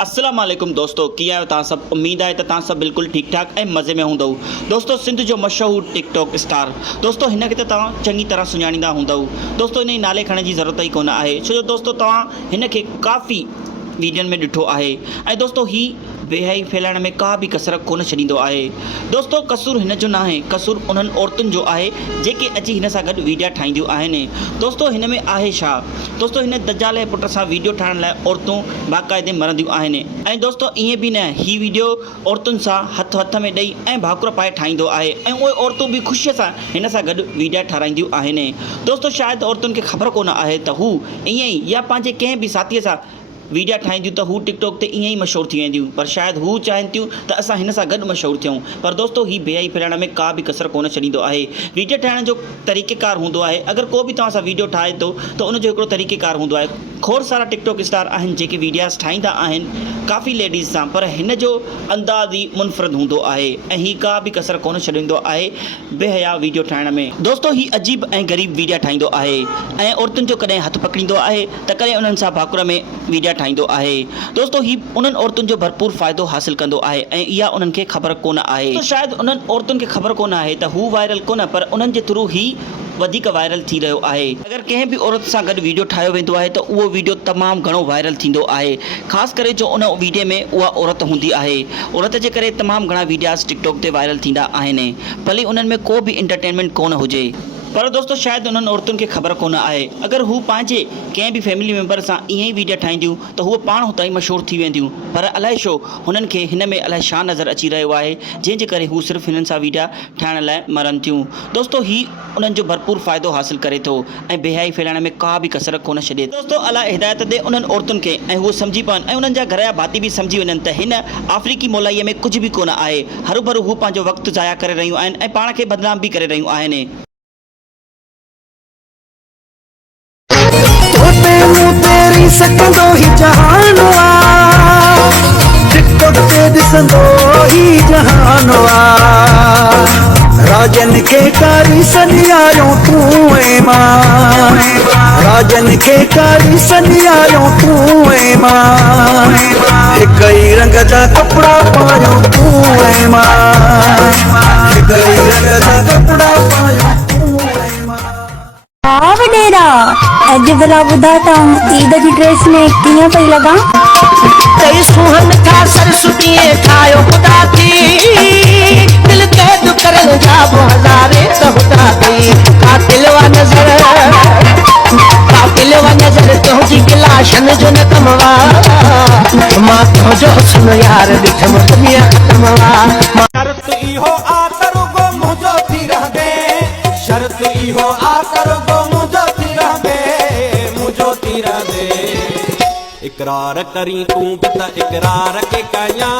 अस्सलाम वालेकुम दोस्तों, कीअं आहियो तव्हां सभु। उम्मीद आहे त तव्हां सभु बिल्कुलु ठीकु ठाक ऐं मज़े में हूंदव। दोस्तों, सिंध जो मशहूरु टिकटॉक स्टार दोस्तों हिन खे त तव्हां चङी तरह सुञाणींदा हूंदव। दोस्तों हिन नाले खणण जी ज़रूरत ई कोन आहे, छो जो दोस्तों तव्हां हिन खे काफ़ी वीडियोनि में ॾिठो आहे ऐं दोस्तों हीउ बेहयाई फैलाइण में का बि कसरत कोन छॾींदो आहे। दोस्तों कसूर हिन जो न आहे, कसूर उन्हनि औरतुनि जो आहे जेके अची हिन सां गॾु वीडियो ठाहींदियूं आहिनि। दोस्तों हिन में आहे छा, दोस्तों हिन दज्जाल जे पुट सां वीडियो ठाहिण लाइ औरतूं बाक़ाइदे मरंदियूं आहिनि ऐं दोस्तों ईअं बि न, हीअ वीडियो औरतुनि सां हथ में ॾेई ऐं भाकुर पाए ठाहींदो आहे ऐं उहे औरतूं बि ख़ुशीअ सां हिन सां गॾु वीडियो ठाराईंदियूं आहिनि। दोस्तों शायदि औरतुनि खे ख़बर कोन आहे त हू ईअं ई या पंहिंजे कंहिं बि साथीअ सां वीडियो ठाहींदियूं त हू टिकटॉक ते ईअं ई मशहूरु थी वेंदियूं, पर शायदि हू चाहिनि थियूं त असां हिन सां गॾु मशहूरु थियूं। पर दोस्तों हीउ बेहयाई फैलाइण में का बि कसर कोन छॾींदो आहे। वीडियो ठाहिण जो तरीक़ेकार हूंदो आहे। अगरि को बि तव्हां सां वीडियो ठाहे थो त उनजो हिकिड़ो तरीक़ेकार हूंदो आहे। खोड़ सारा टिकटॉक स्टार आहिनि जेके वीडियोस ठाहींदा आहिनि काफ़ी लेडीज़ सां, पर हिन जो अंदाज़ ई मुनफ़रद हूंदो आहे ऐं हीउ का बि कसर कोन छॾींदो आहे बेहया वीडियो ठाहिण में। दोस्तों हीउ अजीब ऐं ग़रीब वीडियो ठाहींदो आहे ऐं औरतुनि जो कॾहिं हथु पकड़ींदो आहे त कॾहिं उन्हनि सां भाकुर में वीडियो ठाहींदो आहे। दोस्तों हीउ उन्हनि औरतुनि जो भरपूर फ़ाइदो हासिल कंदो आहे ऐं इहा उन्हनि खे ख़बर कोन आहे। तो शायदि उन्हनि औरतुनि खे ख़बर कोन आहे त हू वायरल कोन, पर उन्हनि जे थ्रू ही वधीक वायरल थी रहियो आहे। अगरि कंहिं बि औरत सां गॾु वीडियो ठाहियो वेंदो आहे त उहो वीडियो तमामु घणो वायरल थींदो आहे, ख़ासि करे जो उन वीडियो में उहा औरत हूंदी आहे। औरत जे करे तमामु घणा वीडियोस टिकटॉक ते वायरल थींदा आहिनि, भले उन्हनि में को बि एंटरटेनमेंट कोन हुजे। पर दोस्तों शायदि उन्हनि औरतुनि खे ख़बर कोन आहे, अगरि हू पंहिंजे कंहिं बि फैमिली मेंबर सां ईअं ई वीडियो ठाहींदियूं त हूअ पाण हुतां ई मशहूरु थी वेंदियूं। पर अलाए छो हुननि खे हिन में अलाए छा नज़र अची रहियो आहे जंहिंजे करे हू सिर्फ़ु हिननि सां वीडियो ठाहिण लाइ मरनि थियूं। दोस्तों हीउ उन्हनि जो भरपूर फ़ाइदो हासिल करे थो ऐं बेहयाई फैलाइण में का बि कसरत कोन छॾे। दोस्तों अला हिदायत ॾे उन्हनि औरतुनि खे ऐं हू सम्झी पवनि ऐं उन्हनि जा घर जा भाती बि सम्झी वञनि त हिन अफ्रीकी मोलाईअ में कुझु बि कोन आहे। हरू भरू हू पंहिंजो वक़्तु ज़ाया करे रहियूं आहिनि ऐं पाण खे बदनाम बि करे रहियूं आहिनि। सकंदो ही जहान टिकटॉक ते ॾिसंदो ही जहान राजन खे कारी सनियारो तूं ऐं मां, राजन खे कारी सनियारो तूं ऐं मां, हिक ई रंग जा कपिड़ा पायो तूं ऐं मां, हिक ई रंग जा कपिड़ा पायो तूं ऐं मां। हाँ वडेरा, अॼु भला ॿुधाता ईद जी ड्रेस में कीअं पई लॻां। कई सुहन था सरस्वतीअ ठाहियो ख़ुदा थी, दिल कैद करण जा बि हज़ारे त ख़ुदा थी। कातिल वा नज़र तुंहिंजी गिलाशन जो न कम वा, मां तुंहिंजो सुन यार ॾिठमि दुनिया ख़तम वा। शर्त इहो आ करोगो मुंहिंजो थी रहंदे, शर्त इहो आ करोगो मुंहिंजो थी रहंदे, मुंहिंजो थी रहंदे। इकरार करी तूं बि त इकरार के कयां।